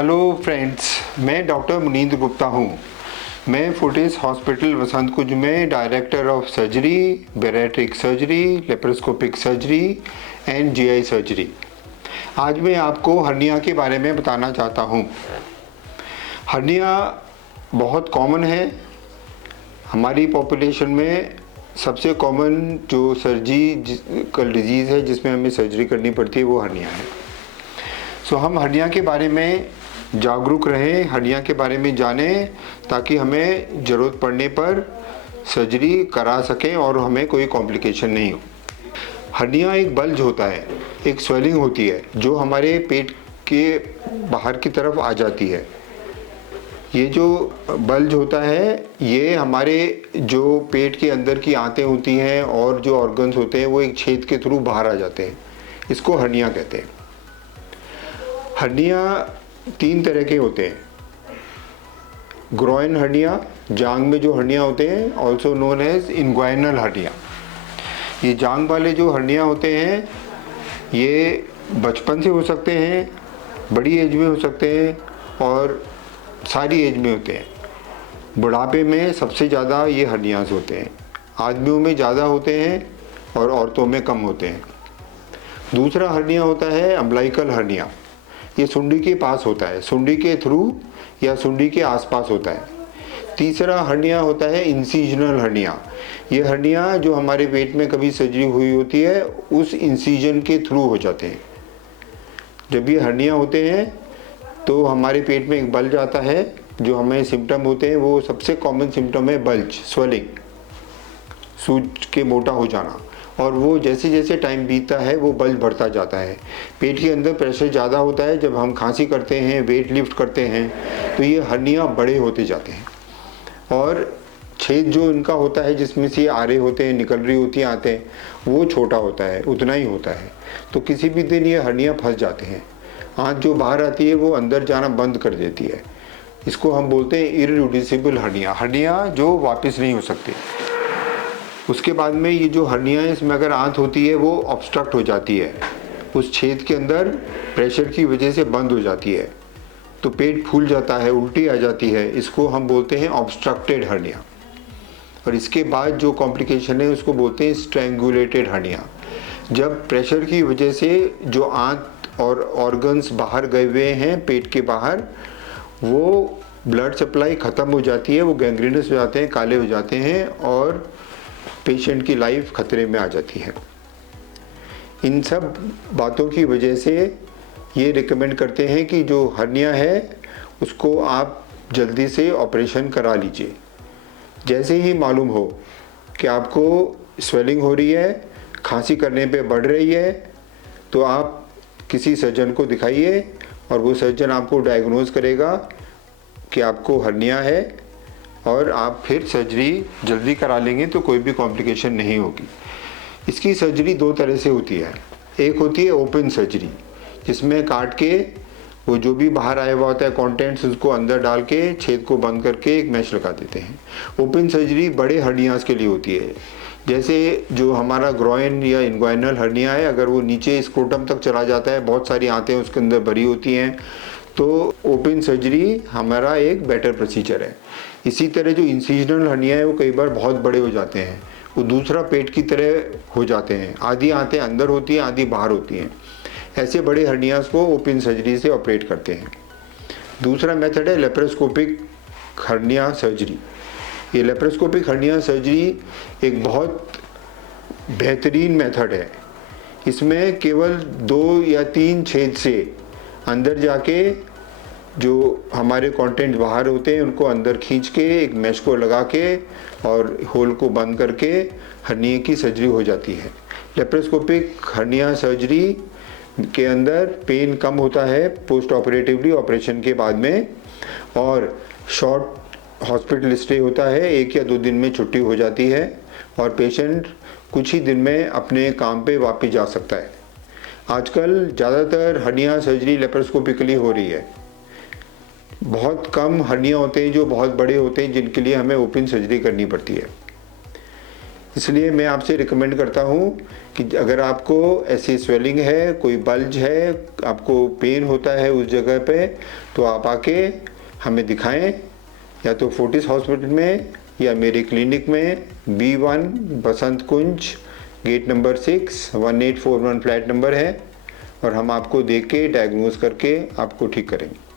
Hello friends, मैं doctor Munindra Gupta हूँ। मैं फोर्टिस हॉस्पिटल वसंत कुंज में director of surgery, bariatric surgery, laparoscopic surgery and GI surgery. आज मैं आपको हर्निया के बारे में बताना चाहता हूँ। हर्निया बहुत कॉमन है हमारी पॉपुलेशन में। सबसे कॉमन जो सर्जिकल डिजीज़ है जिसमें हमें सर्जरी करनी पड़ती है वो हर्निया है। सो हम हर्निया के बारे में जागरूक रहें, हर्निया के बारे में जानें, ताकि हमें ज़रूरत पड़ने पर सर्जरी करा सकें और हमें कोई कॉम्प्लिकेशन नहीं हो। हर्निया एक बल्ज होता है, एक स्वेलिंग होती है जो हमारे पेट के बाहर की तरफ आ जाती है। ये जो बल्ज होता है ये हमारे जो पेट के अंदर की आंतें होती हैं और जो ऑर्गन्स होते हैं वो एक छेद के थ्रू बाहर आ जाते हैं। इसको हर्निया कहते हैं। हर्निया 3 तरह के होते हैं। ग्रोइन हर्निया, जांग में जो हर्निया होते हैं, also known as inguinal hernia. ये जांग वाले जो हर्निया होते हैं ये बचपन से हो सकते हैं, बड़ी एज में हो सकते हैं और सारी एज में होते हैं। बुढ़ापे में सबसे ज़्यादा ये हर्नियाज होते हैं। आदमियों में ज़्यादा होते हैं और औरतों में कम होते हैं। दूसरा हर्निया होता है अम्बिलिकल हर्निया। ये सुंडी के पास होता है, सुंडी के थ्रू या सुंडी के आसपास होता है। तीसरा हर्निया होता है इंसिजनल हर्निया। ये हर्निया जो हमारे पेट में कभी सर्जरी हुई होती है उस इंसिजन के थ्रू हो जाते हैं। जब ये हर्निया होते हैं तो हमारे पेट में एक बल्ज आता है। जो हमें सिम्टम होते हैं वो सबसे कॉमन सिम्टम है बल्ज, स्वेलिंग, सूज के मोटा हो जाना। और वो जैसे जैसे टाइम बीतता है वो बल्ज बढ़ता जाता है। पेट के अंदर प्रेशर ज़्यादा होता है। जब हम खांसी करते हैं, वेट लिफ्ट करते हैं तो ये हर्निया बड़े होते जाते हैं और छेद जो इनका होता है जिसमें से आ रहे होते हैं, निकल रही होती हैं आते, वो छोटा होता है, उतना ही होता है। तो किसी भी दिन ये हर्निया फंस जाते हैं। आंत जो बाहर आती है वो अंदर जाना बंद कर देती है। इसको हम बोलते हैं इररिड्यूसिबल हर्निया, हर्निया जो वापस नहीं हो सकती। उसके बाद में ये जो हर्निया है इसमें अगर आंत होती है वो ऑब्स्ट्रक्ट हो जाती है, उस छेद के अंदर प्रेशर की वजह से बंद हो जाती है, तो पेट फूल जाता है, उल्टी आ जाती है। इसको हम बोलते हैं ऑब्स्ट्रक्टेड हर्निया। और इसके बाद जो कॉम्प्लिकेशन है उसको बोलते हैं स्ट्रैंगुलेटेड हर्निया। जब प्रेशर की वजह से जो आंत और ऑर्गन्स बाहर गए हुए हैं पेट के बाहर, वो ब्लड सप्लाई ख़त्म हो जाती है, वो गैंग्रीनस हो जाते हैं, काले हो जाते हैं और पेशेंट की लाइफ खतरे में आ जाती है। इन सब बातों की वजह से ये रिकमेंड करते हैं कि जो हर्निया है उसको आप जल्दी से ऑपरेशन करा लीजिए। जैसे ही मालूम हो कि आपको स्वेलिंग हो रही है, खांसी करने पे बढ़ रही है, तो आप किसी सर्जन को दिखाइए और वो सर्जन आपको डायग्नोज करेगा कि आपको हर्निया है और आप फिर सर्जरी जल्दी करा लेंगे तो कोई भी कॉम्प्लिकेशन नहीं होगी। इसकी सर्जरी 2 तरह से होती है। एक होती है ओपन सर्जरी, जिसमें काट के वो जो भी बाहर आया हुआ होता है कंटेंट्स उसको अंदर डाल के छेद को बंद करके एक मैश लगा देते हैं। ओपन सर्जरी बड़े हर्नियाज के लिए होती है। जैसे जो हमारा ग्रोइन या इंग्वाइनल हर्निया है, अगर वो नीचे स्क्रोटम तक चला जाता है, बहुत सारी आंतें उसके अंदर भरी होती हैं, तो ओपन सर्जरी हमारा एक बेटर प्रोसीजर है। इसी तरह जो इंसिजनल हर्निया है वो कई बार बहुत बड़े हो जाते हैं, वो दूसरा पेट की तरह हो जाते हैं। आधी आंतें अंदर होती हैं, आधी बाहर होती हैं। ऐसे बड़े हर्नियाज को ओपन सर्जरी से ऑपरेट करते हैं। दूसरा मेथड है लेप्रोस्कोपिक हर्निया सर्जरी। ये लेप्रोस्कोपिक हर्निया सर्जरी एक बहुत बेहतरीन मेथड है। इसमें केवल 2 या 3 छेद से अंदर जाके जो हमारे कंटेंट बाहर होते हैं उनको अंदर खींच के एक मैश को लगा के और होल को बंद करके हर्निया की सर्जरी हो जाती है। लेप्रोस्कोपिक हर्निया सर्जरी के अंदर पेन कम होता है पोस्ट ऑपरेटिवली, ऑपरेशन के बाद में, और शॉर्ट हॉस्पिटल स्टे होता है। 1 या 2 दिन में छुट्टी हो जाती है और पेशेंट कुछ ही दिन में अपने काम पे वापस जा सकता है। आजकल ज़्यादातर हर्निया सर्जरी लेप्रोस्कोपिकली हो रही है। बहुत कम हर्निया होते हैं जो बहुत बड़े होते हैं जिनके लिए हमें ओपन सर्जरी करनी पड़ती है। इसलिए मैं आपसे रिकमेंड करता हूँ कि अगर आपको ऐसी स्वेलिंग है, कोई बल्ज है, आपको पेन होता है उस जगह पे, तो आप आके हमें दिखाएं, या तो फोर्टिस हॉस्पिटल में या मेरे क्लिनिक में, B1 बसंत कुंज, गेट नंबर 6, 1841 फ्लैट नंबर है, और हम आपको देख के डायग्नोज करके आपको ठीक करेंगे।